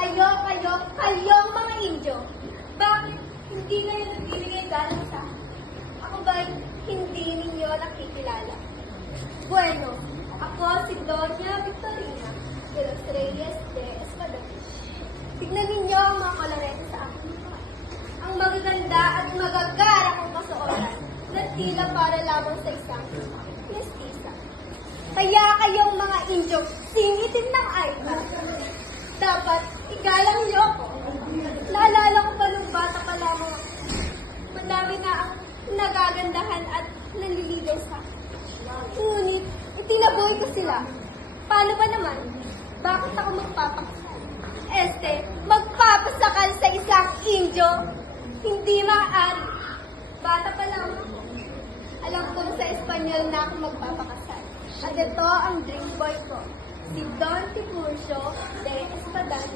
Kayong mga Indio, bakit hindi kayo nagbibigay galang sa akin? Ako ba'y hindi ninyo nakikilala? Bueno, ako si Doña Victorina de los Reyes de Espadon. Tignan ninyo ang mga kolorete sa akin. Ang magaganda at magagara kong kasuotan na tila para lamang sa isang mestiza. Kaya kayong mga Indio, singitin ng iPad. Dapat igalang niyo ako. Naalala ko pa nung bata pa lamang ako. Madami na ang nagagandahan at nanliligaw sa akin. Ngunit, itinaboy ko sila. Paano ba naman? Bakit ako magpapakasal? Magpapasakal sa isang Indio? Hindi maaari. Bata pa lamang ako. Alam ko sa Espanyol na ako magpapakasal. At ito ang dream boy ko. Si Don Tiburcio de Espadon.